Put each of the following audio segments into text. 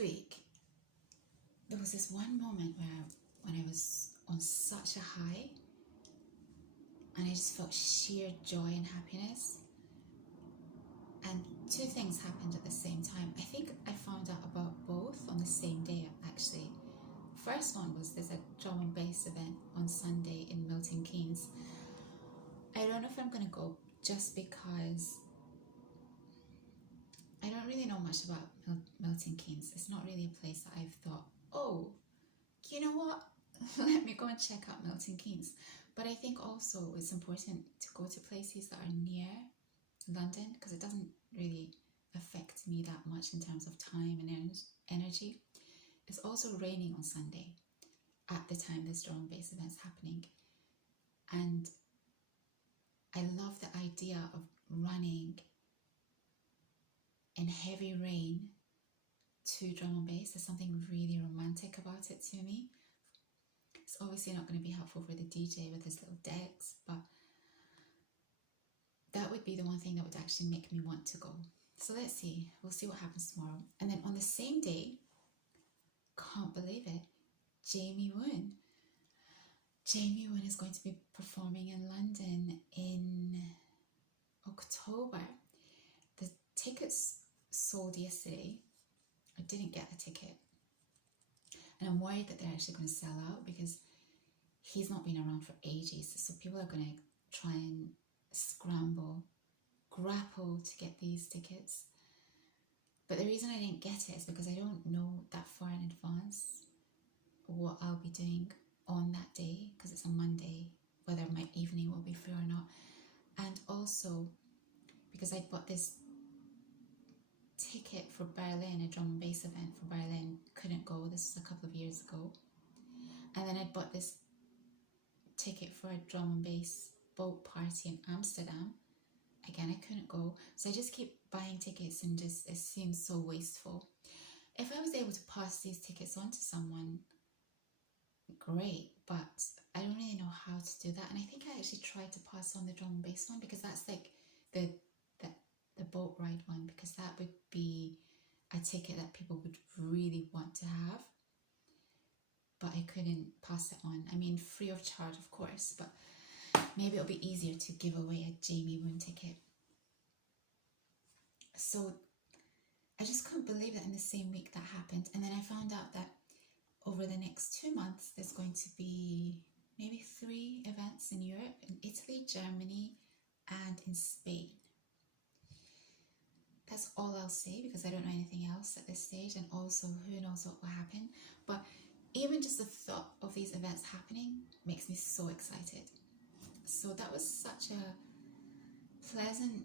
week, there was this one moment where when I was on such a high and I just felt sheer joy and happiness. And two things happened at the same time. I think I found out about both on the same day, actually. First one was there's a drum and bass event on Sunday in Milton Keynes. I don't know if I'm going to go just because I don't really know much about Milton Keynes. It's not really a place that I've thought, oh, you know what? Let me go and check out Milton Keynes. But I think also it's important to go to places that are near London because it doesn't really affect me that much in terms of time and energy. It's also raining on Sunday at the time this drum and bass event's happening. And I love the idea of running in heavy rain to drum and bass. There's something really romantic about it to me. It's obviously not going to be helpful for the DJ with his little decks, but that would be the one thing that would actually make me want to go. So let's see. We'll see what happens tomorrow. And then on the same day, can't believe it, Jamie Woon. Jamie Woon is going to be performing in London in October. The tickets sold yesterday. I didn't get a ticket. And I'm worried that they're actually going to sell out because he's not been around for ages. So people are going to try and grapple to get these tickets. But the reason I didn't get it is because I don't know that far in advance what I'll be doing on that day, because it's a Monday, whether my evening will be free or not. And also because I bought this ticket for Berlin, a drum and bass event for Berlin, couldn't go. This was a couple of years ago. And then I bought this ticket for a drum and bass boat party in Amsterdam. Again, I couldn't go. So I just keep buying tickets and just, it seems so wasteful. If I was able to pass these tickets on to someone, great, but I don't really know how to do that. And I think I actually tried to pass on the drum and bass one because that's like the boat ride one, because that would be a ticket that people would really want to have, but I couldn't pass it on. I mean, free of charge, of course, but maybe it'll be easier to give away a Jamie Woon ticket. So I just couldn't believe that in the same week that happened. And then I found out that over the next 2 months, there's going to be maybe 3 events in Europe, in Italy, Germany, and in Spain. That's all I'll say because I don't know anything else at this stage, and also who knows what will happen. But even just the thought of these events happening makes me so excited. So that was such a pleasant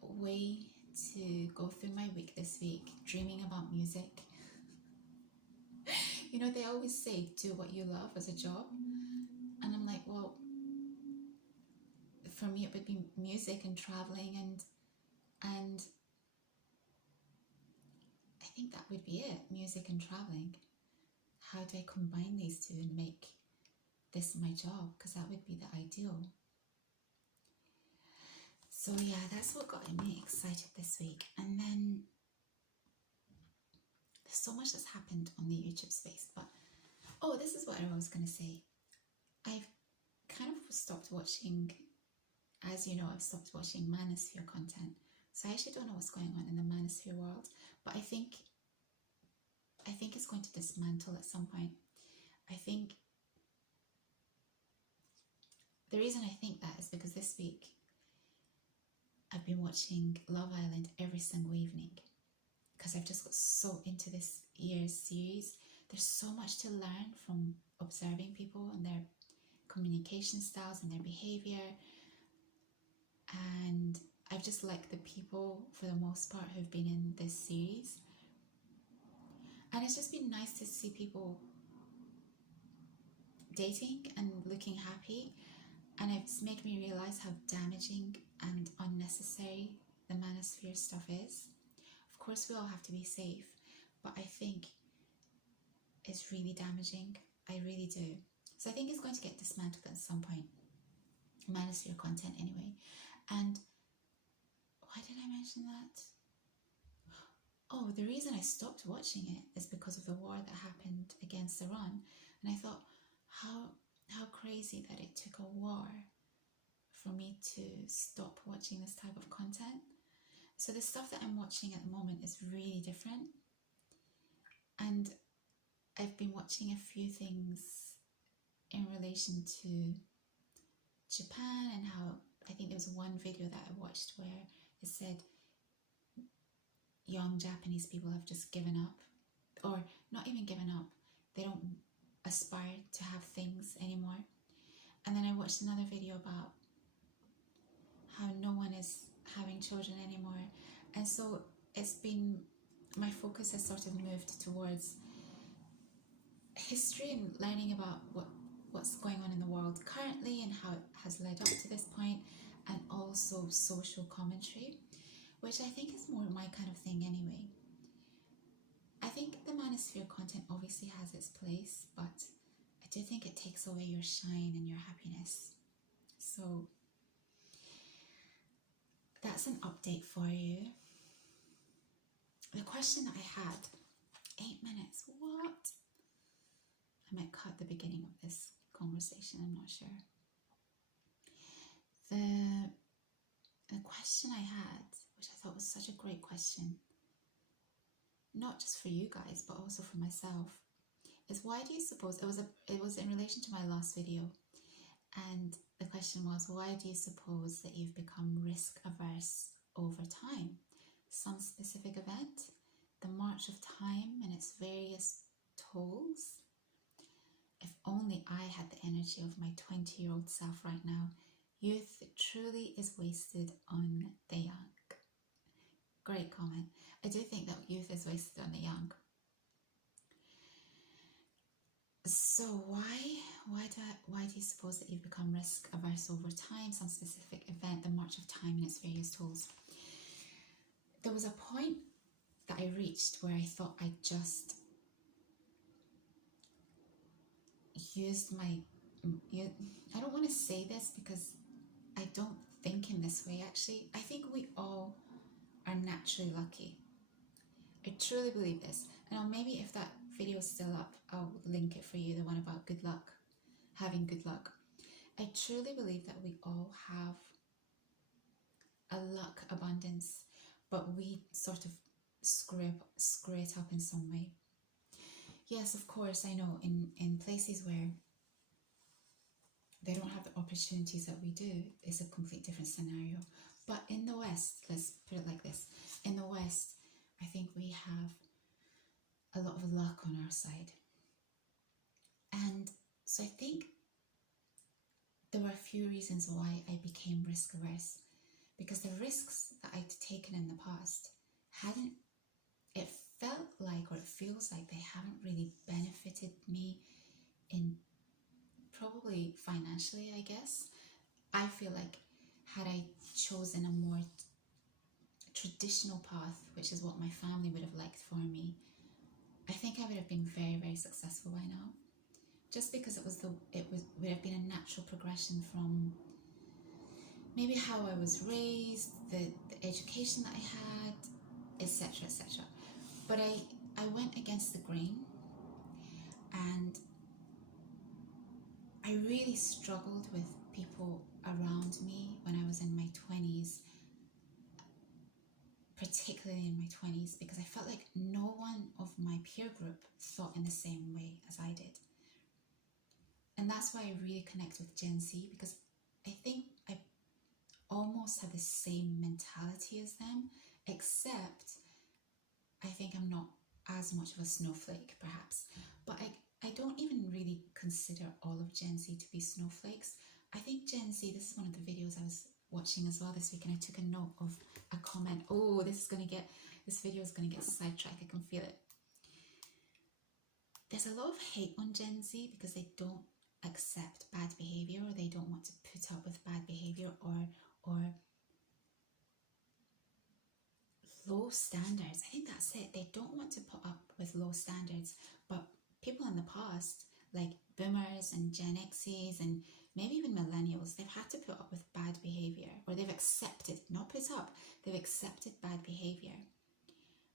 way to go through my week this week, dreaming about music. You know, they always say, do what you love as a job. And I'm like, well, for me, it would be music and traveling and I think that would be it, music and traveling. How do I combine these two and make this my job? Because that would be the ideal. So yeah, that's what got me excited this week. And then there's so much that's happened on the YouTube space. But oh, this is what I was going to say. I've kind of stopped watching, as you know, I've stopped watching Manosphere content. So I actually don't know what's going on in the Manosphere world, but I think it's going to dismantle at some point. I think the reason I think that is because this week I've been watching Love Island every single evening because I've just got so into this year's series. There's so much to learn from observing people and their communication styles and their behavior, and I've just liked the people for the most part who've been in this series, and it's just been nice to see people dating and looking happy, and it's made me realize how damaging and unnecessary the Manosphere stuff is. Of course, we all have to be safe, but I think it's really damaging. I really do. So I think it's going to get dismantled at some point. Manosphere content anyway. And why did I mention that? Oh, the reason I stopped watching it is because the war that happened against Iran, and I thought, how crazy that it took a war for me to stop watching this type of content. So the stuff that I'm watching at the moment is really different, and I've been watching a few things in relation to Japan, and how I think there was one video that I watched where it said young Japanese people have just given up, or not even given up, they don't aspire to have things anymore. And then I watched another video about how no one is having children anymore, and so it's been, my focus has sort of moved towards history and learning about what's going on in the world currently and how it has led up to this point, and also social commentary, which I think is more my kind of thing anyway. I think the manosphere content obviously has its place, but I do think it takes away your shine and your happiness. So that's an update for you. The question that I had, 8 minutes, what? I might cut the beginning of this conversation, I'm not sure. The question I had, which I thought was such a great question, not just for you guys, but also for myself, is why do you suppose, it was in relation to my last video, and the question was, why do you suppose that you've become risk averse over time? Some specific event, the march of time and its various tolls? If only I had the energy of my 20-year-old self right now. Youth truly is wasted on the young. Great comment. I do think that youth is wasted on the young. So why do you suppose that you've become risk averse over time? Some specific event, the march of time and its various tolls. There was a point that I reached where I thought I just used my, I don't want to say this because I don't think in this way actually. I think we all are naturally lucky. I truly believe this. And maybe if that video is still up, I'll link it for you, the one about good luck, having good luck. I truly believe that we all have a luck abundance, but we sort of screw it up in some way. Yes, of course, I know in places where they don't have the opportunities that we do, it's a complete different scenario. But in the West, let's put it like this, in the West, I think we have a lot of luck on our side. And so I think there were a few reasons why I became risk averse, because the risks that I'd taken in the past it felt like, or it feels like, they haven't really benefited me in, probably financially, I guess. I feel like had I chosen a more traditional path, which is what my family would have liked for me, I think I would have been very, very successful by now. Just because it would have been a natural progression from maybe how I was raised, the education that I had, etc., etc. But I went against the grain, and I really struggled with people around me when I was in my 20s, particularly in my 20s, because I felt like no one of my peer group thought in the same way as I did. And that's why I really connect with Gen Z, because I think I almost have the same mentality as them, except I think I'm not as much of a snowflake, perhaps. But I don't even really consider all of Gen Z to be snowflakes. I think Gen Z, this is one of the videos I was watching as well this week, and I took a note of a comment. Oh, this video is gonna get sidetracked, I can feel it. There's a lot of hate on Gen Z because they don't accept bad behavior, or they don't want to put up with bad behavior, or low standards. I think that's it. They don't want to put up with low standards. But people in the past, like boomers and Gen X's and maybe even millennials, they've had to put up with bad behavior, or they've accepted, not put up, they've accepted bad behavior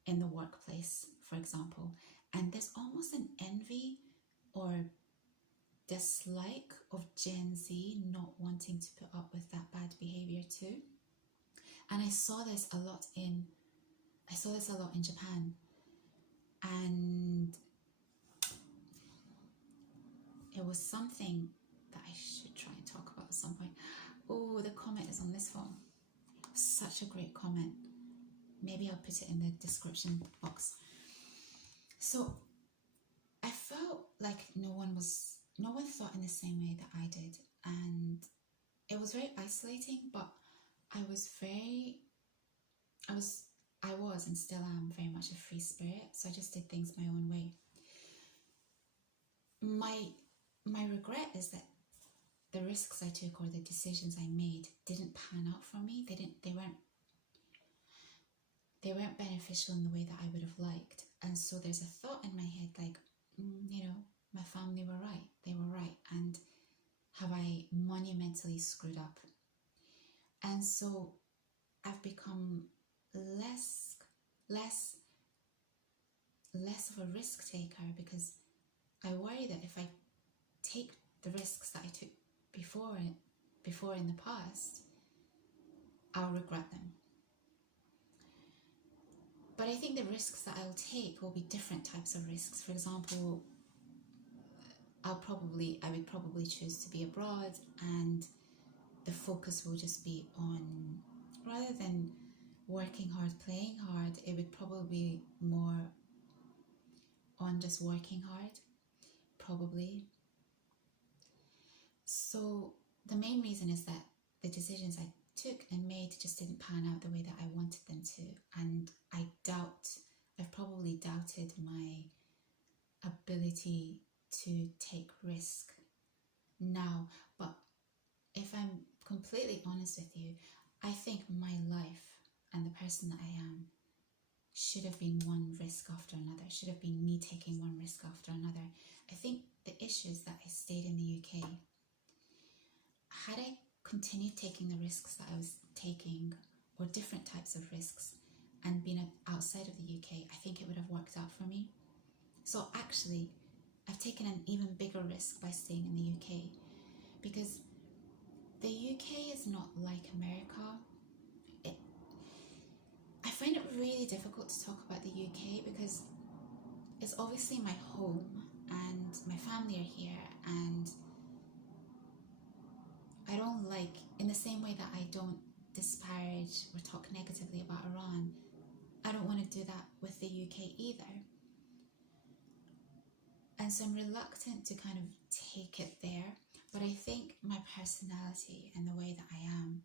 in the workplace, for example. And there's almost an envy or dislike of Gen Z not wanting to put up with that bad behavior too. And I saw this a lot in Japan, and it was something that I should try and talk about at some point. Oh, the comment is on this phone. Such a great comment. Maybe I'll put it in the description box. So I felt like no one thought in the same way that I did, and it was very isolating, but I was and still am very much a free spirit, so I just did things my own way. My regret is that the risks I took or the decisions I made didn't pan out for me. They weren't beneficial in the way that I would have liked. And so there's a thought in my head like, my family were right. They were right. And have I monumentally screwed up? And so I've become less of a risk taker, because I worry that if I take the risks that I took before in the past, I'll regret them. But I think the risks that I'll take will be different types of risks. For example, I would probably choose to be abroad, and the focus will just be on, rather than working hard, playing hard, it would probably be more on just working hard, probably. So the main reason is that the decisions I took and made just didn't pan out the way that I wanted them to, and I've probably doubted my ability to take risk now. But if I'm completely honest with you, I think my life and the person that I am should have been one risk after another, should have been me taking one risk after another. I think the issue is that I stayed in the UK. Had I continued taking the risks that I was taking, or different types of risks, and been outside of the UK, I think it would have worked out for me. So actually, I've taken an even bigger risk by staying in the UK, because the UK is not like America. I find it really difficult to talk about the UK because it's obviously my home and my family are here, and I don't like, in the same way that I don't disparage or talk negatively about Iran, I don't want to do that with the UK either. And so I'm reluctant to kind of take it there, but I think my personality and the way that I am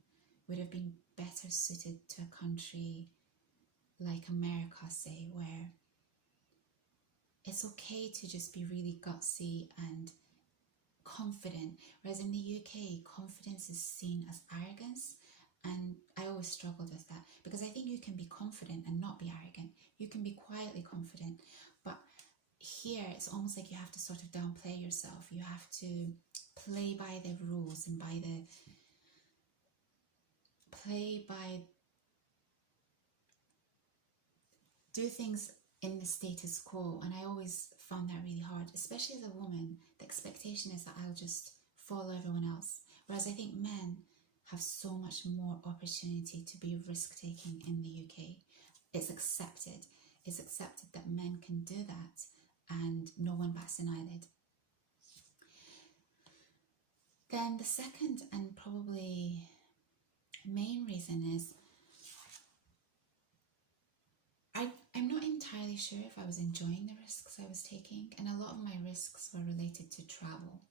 would have been better suited to a country like America, say, where it's okay to just be really gutsy and confident, whereas in the UK, confidence is seen as arrogance. And I always struggled with that, because I think you can be confident and not be arrogant. You can be quietly confident, but here it's almost like you have to sort of downplay yourself. You have to play by the rules and do things in the status quo. And I always found that really hard, especially as a woman. The expectation is that I'll just follow everyone else, whereas I think men have so much more opportunity to be risk-taking in the UK. It's accepted that men can do that, and no one bats an eyelid. Then the second and probably main reason is I'm not entirely sure if I was enjoying the risks I was taking, and a lot of my risks were related to travel.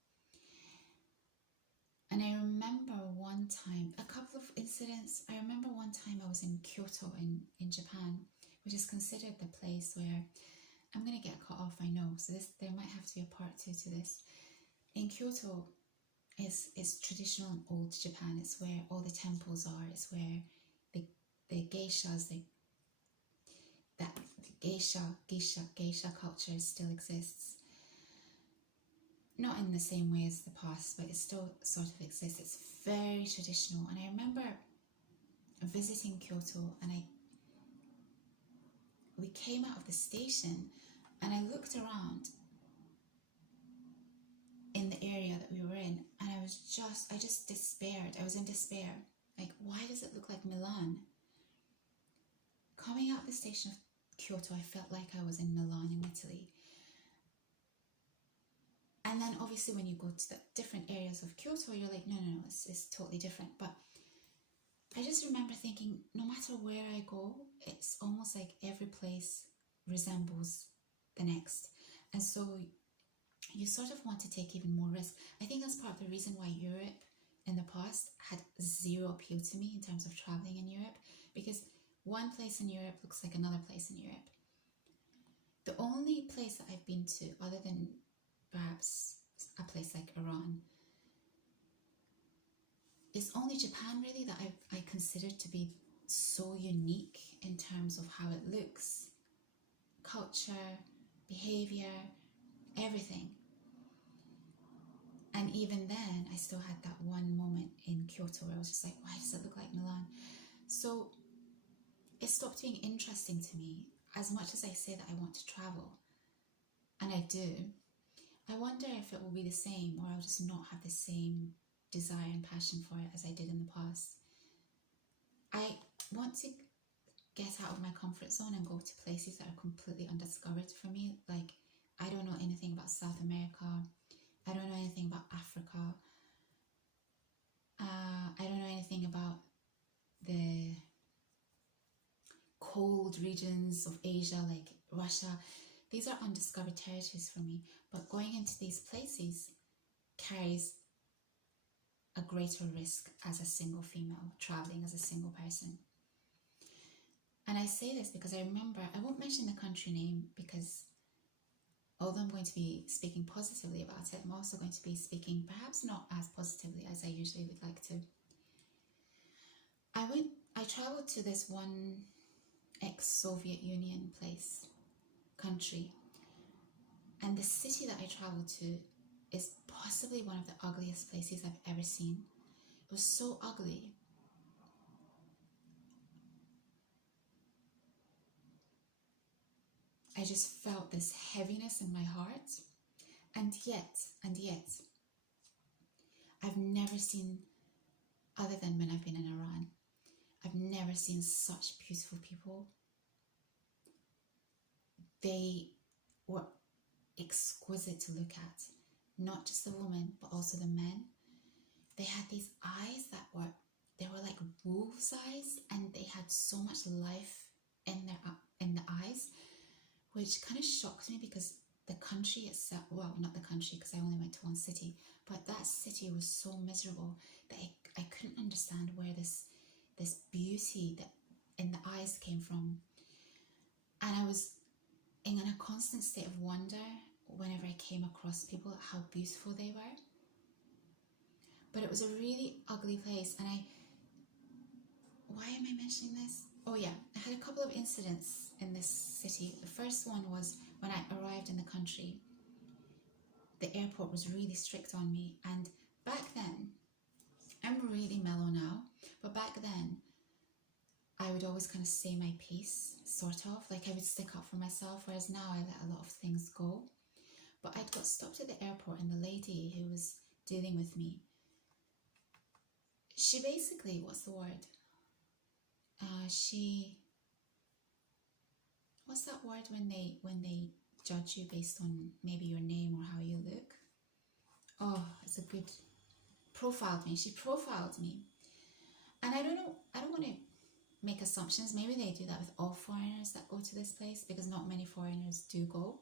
And I remember one time, a couple of incidents. I remember one time I was in Kyoto in Japan, which is considered the place where, I'm going to get cut off, I know, so there might have to be a part 2 to this. In Kyoto is traditional and old Japan. It's where all the temples are. It's where the geishas, the geisha culture still exists. Not in the same way as the past, but it still sort of exists. It's very traditional. And I remember visiting Kyoto, and we came out of the station, and I looked I just despaired. I was in despair. Like, why does it look like Milan? Coming out the station of Kyoto, I felt like I was in Milan in Italy. And then obviously when you go to the different areas of Kyoto, you're like, no, it's totally different. But I just remember thinking, no matter where I go, it's almost like every place resembles the next. And so you sort of want to take even more risk. I think that's part of the reason why Europe in the past had zero appeal to me in terms of traveling in Europe, because one place in Europe looks like another place in Europe. The only place that I've been to, other than perhaps a place like Iran, is only Japan really that I consider to be so unique in terms of how it looks, culture, behavior, everything. And even then, I still had that one moment in Kyoto where I was just like, why does it look like Milan? So it stopped being interesting to me. As much as I say that I want to travel, and I do, I wonder if it will be the same, or I'll just not have the same desire and passion for it as I did in the past. I want to get out of my comfort zone and go to places that are completely undiscovered for me. Like, I don't know anything about South America. I don't know anything about Africa. I don't know anything about the cold regions of Asia, like Russia. These are undiscovered territories for me. But going into these places carries a greater risk as a single female, traveling as a single person. And I say this because I remember, I won't mention the country name because although I'm going to be speaking positively about it, I'm also going to be speaking perhaps not as positively as I usually would like to. I traveled to this one ex-Soviet Union country, and the city that I traveled to is possibly one of the ugliest places I've ever seen. It was so ugly. I just felt this heaviness in my heart, and yet, I've never seen, other than when I've been in Iran, I've never seen such beautiful people. They were exquisite to look at, not just the women, but also the men. They had these eyes that they were like wolves' eyes, and they had so much life in the eyes, which kind of shocked me because the country itself, well, not the country because I only went to one city, but that city was so miserable that I couldn't understand where this beauty that in the eyes came from. And I was in a constant state of wonder whenever I came across people, how beautiful they were. But it was a really ugly place, and why am I mentioning this? Oh yeah, I had a couple of incidents in this city. The first one was when I arrived in the country. The airport was really strict on me, and back then, I'm really mellow now, but back then, I would always kind of say my piece, sort of, like I would stick up for myself, whereas now I let a lot of things go. But I'd got stopped at the airport, and the lady who was dealing with me, she basically, what's the word? What's that word when they judge you based on maybe your name or how you look? Oh, it's a good, profiled me. She profiled me. And I don't know, I don't want to make assumptions. Maybe they do that with all foreigners that go to this place, because not many foreigners do go.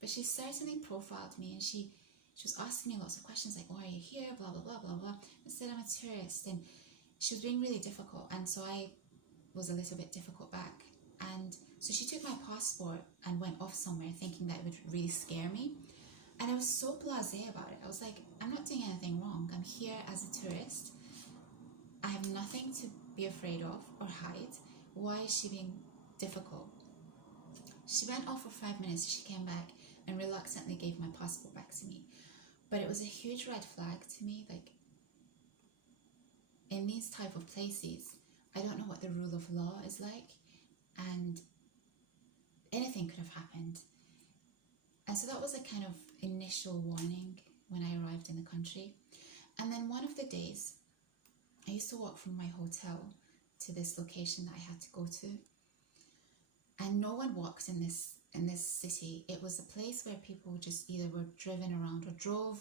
But she certainly profiled me, and she was asking me lots of questions like, why are you here, blah, blah, blah, blah, blah. I said, I'm a tourist, and she was being really difficult, and so I was a little bit difficult back. And so she took my passport and went off somewhere thinking that it would really scare me. And I was so blasé about it. I was like, I'm not doing anything wrong. I'm here as a tourist. I have nothing to be afraid of or hide. Why is she being difficult? She went off for 5 minutes. She came back and reluctantly gave my passport back to me. But it was a huge red flag to me. Like, in these type of places, I don't know what the rule of law is like, and anything could have happened. And so that was a kind of initial warning when I arrived in the country. And then one of the days, I used to walk from my hotel to this location that I had to go to, and no one walked in this city. It was a place where people just either were driven around or drove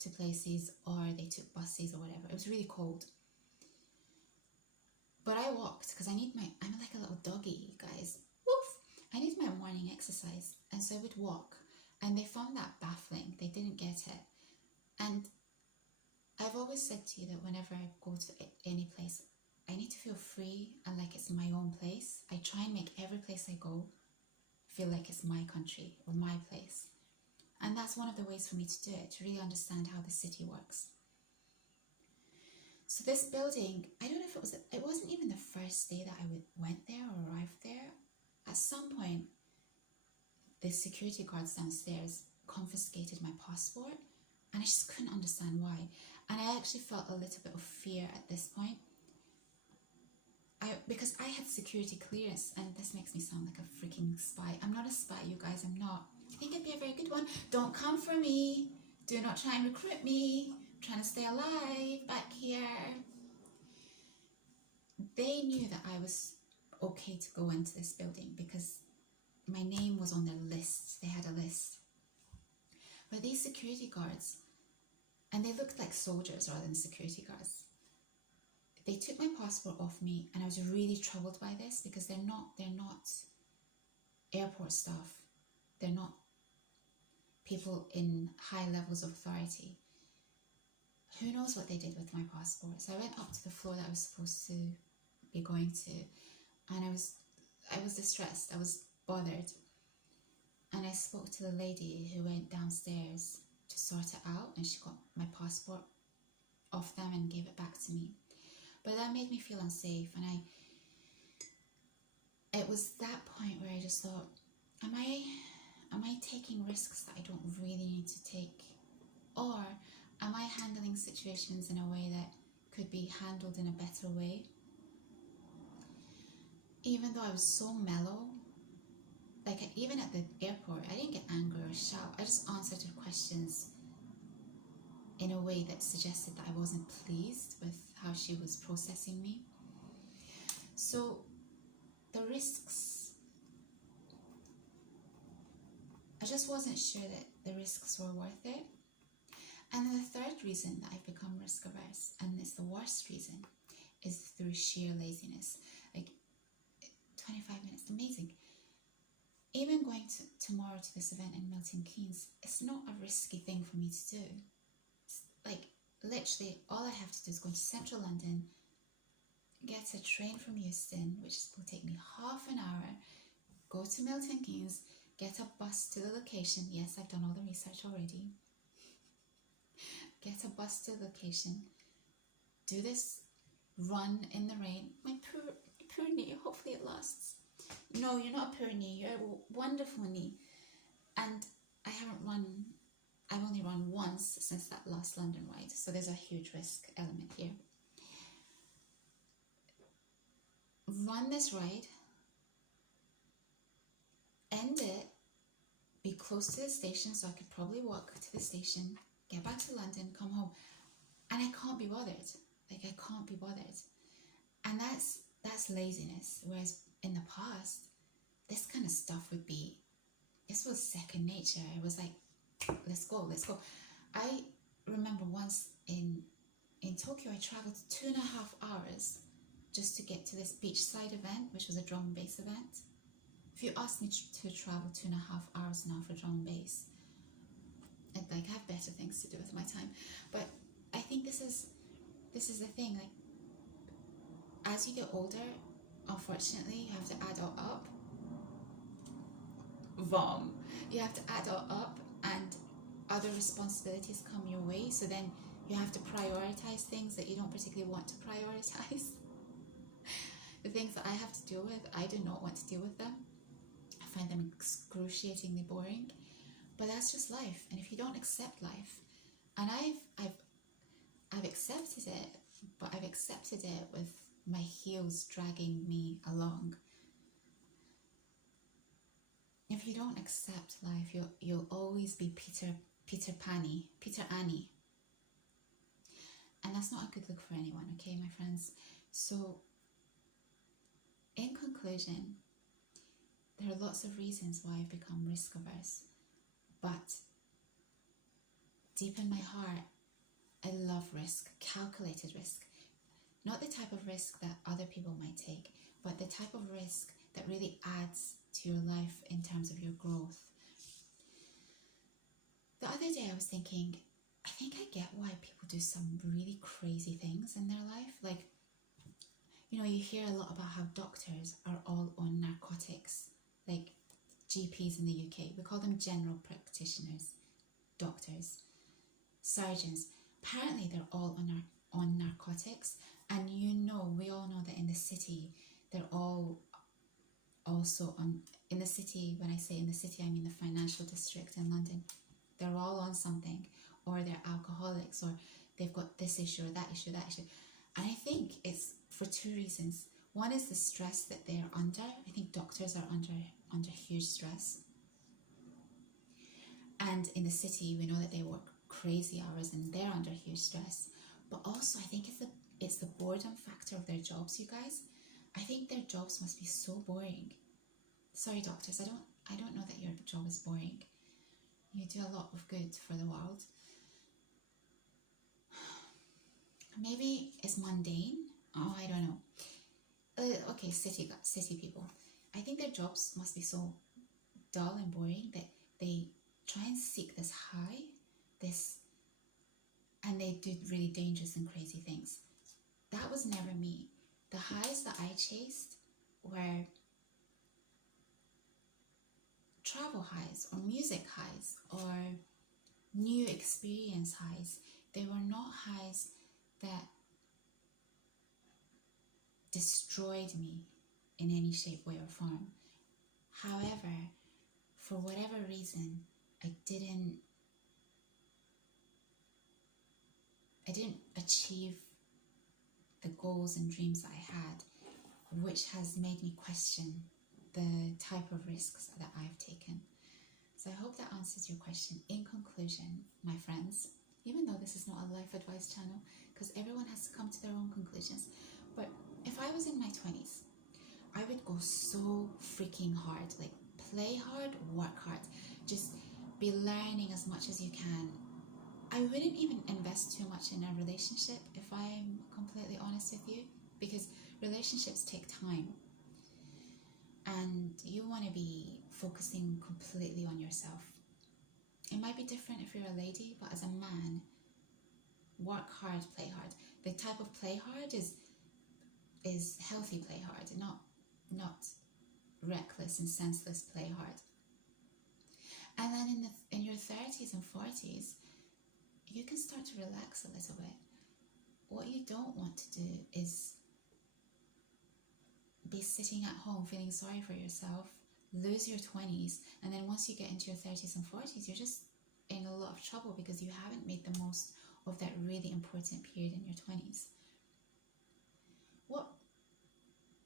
to places, or they took buses or whatever. It was really cold. But I walked because I'm like a little doggy, you guys. Woof! I need my morning exercise. And so I would walk. And they found that baffling. They didn't get it. And I've always said to you that whenever I go to any place, I need to feel free and like it's my own place. I try and make every place I go feel like it's my country or my place. And that's one of the ways for me to do it, to really understand how the city works. So this building, I don't know if it wasn't even the first day that I went there or arrived there. At some point, the security guards downstairs confiscated my passport, and I just couldn't understand why. And I actually felt a little bit of fear at this point. Because I had security clearance, and this makes me sound like a freaking spy. I'm not a spy, you guys, I'm not. I think I'd be a very good one. Don't come for me. Do not try and recruit me. I'm trying to stay alive back here. They knew that I was okay to go into this building because my name was on their list. They had a list. But these security guards, and they looked like soldiers rather than security guards, they took my passport off me, and I was really troubled by this because they're not airport staff. They're not people in high levels of authority. Who knows what they did with my passport? So I went up to the floor that I was supposed to be going to, and I was distressed. I was bothered, and I spoke to the lady who went downstairs to sort it out, and she got my passport off them and gave it back to me. But that made me feel unsafe, and it was that point where I just thought, am I taking risks that I don't really need to take? Or am I handling situations in a way that could be handled in a better way? Even though I was so mellow, like even at the airport, I didn't get angry or shout. I just answered her questions in a way that suggested that I wasn't pleased with how she was processing me. So the risks, I just wasn't sure that the risks were worth it. And the third reason that I've become risk averse, and it's the worst reason, is through sheer laziness. Like 25 minutes, amazing. Even going tomorrow to this event in Milton Keynes, it's not a risky thing for me to do. It's like literally all I have to do is go to central London, get a train from Euston, which will take me half an hour, go to Milton Keynes, get a bus to the location. Yes, I've done all the research already. Get a bus to the location, do this run in the rain. My poor knee, hopefully it lasts. No, you're not a poor knee, you're a wonderful knee. And I've only run once since that last London ride, so there's a huge risk element here. Run this ride, end it, be close to the station, so I could probably walk to the station, get back to London, come home, and I can't be bothered. Like, I can't be bothered. And that's laziness. Whereas in the past, this kind of stuff this was second nature. It was like, let's go. I remember once in Tokyo, I traveled 2.5 hours just to get to this beachside event, which was a drum and bass event. If you ask me to travel 2.5 hours now for drum and bass, I'd like have better things to do with my time. But I think this is the thing. Like, as you get older, unfortunately, you have to adult up. You have to adult up, and other responsibilities come your way. So then you have to prioritize things that you don't particularly want to prioritize. The things that I have to deal with, I do not want to deal with them. I find them excruciatingly boring. But that's just life. And if you don't accept life, and I've accepted it, but I've accepted it with my heels dragging me along. If you don't accept life, you'll always be Peter Annie. And that's not a good look for anyone, okay, my friends? So, in conclusion, there are lots of reasons why I've become risk averse, but deep in my heart, I love risk, calculated risk. Not the type of risk that other people might take, but the type of risk that really adds to your life in terms of your growth. The other day I was thinking, I think I get why people do some really crazy things in their life. Like, you know, you hear a lot about how doctors are all on narcotics, like GPs in the UK. We call them general practitioners, doctors, surgeons. Apparently they're all on narcotics. And you know, we all know that in the city, they're all also on, in the city, when I say in the city, I mean the financial district in London, they're all on something, or they're alcoholics, or they've got this issue or that issue, that issue. And I think it's for two reasons. One is the stress that they're under. I think doctors are under huge stress. And in the city, we know that they work crazy hours and they're under huge stress. But also, I think it's the boredom factor of their jobs, you guys. I think their jobs must be so boring. Sorry, doctors, I don't know that your job is boring. You do a lot of good for the world. Maybe it's mundane. Oh, I don't know. Okay, city people. I think their jobs must be so dull and boring that they try and seek this high, and they do really dangerous and crazy things. That was never me. The highs that I chased were travel highs, or music highs, or new experience highs. They were not highs that destroyed me in any shape, way, or form. However, for whatever reason, I didn't achieve the goals and dreams that I had, which has made me question the type of risks that I've taken. So I hope that answers your question. In conclusion, my friends, even though this is not a life advice channel, because everyone has to come to their own conclusions, but if I was in my 20s, I would go so freaking hard, like play hard, work hard, just be learning as much as you can. I wouldn't even invest too much in a relationship, if I'm completely honest with you, because relationships take time. And you want to be focusing completely on yourself. It might be different if you're a lady, but as a man, work hard, play hard. The type of play hard is healthy play hard, not reckless and senseless play hard. And then in your 30s and 40s, you can start to relax a little bit. What you don't want to do is be sitting at home feeling sorry for yourself, lose your 20s, and then once you get into your 30s and 40s, you're just in a lot of trouble because you haven't made the most of that really important period in your 20s. What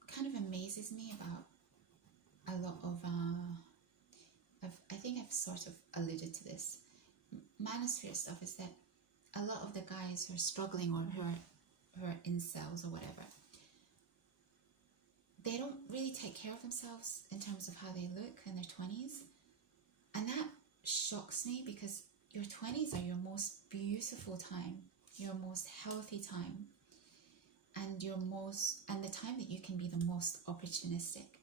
kind of amazes me about a lot of, I think I've sort of alluded to this, manosphere stuff, is that a lot of the guys who are struggling, or who are incels or whatever, they don't really take care of themselves in terms of how they look in their 20s. And that shocks me, because your 20s are your most beautiful time, your most healthy time, and the time that you can be the most opportunistic.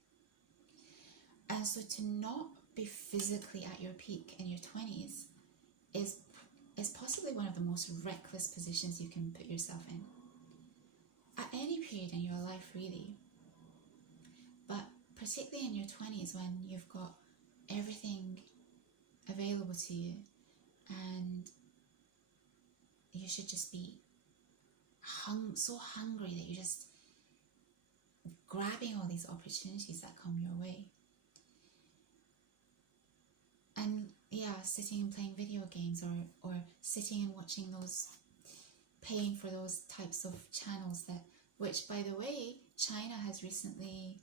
And so to not be physically at your peak in your 20s is possibly one of the most reckless positions you can put yourself in. At any period in your life, really. But particularly in your 20s, when you've got everything available to you, and you should just be so hungry that you're just grabbing all these opportunities that come your way. And yeah, sitting and playing video games, or sitting and watching those, paying for those types of channels, that, which by the way, China has recently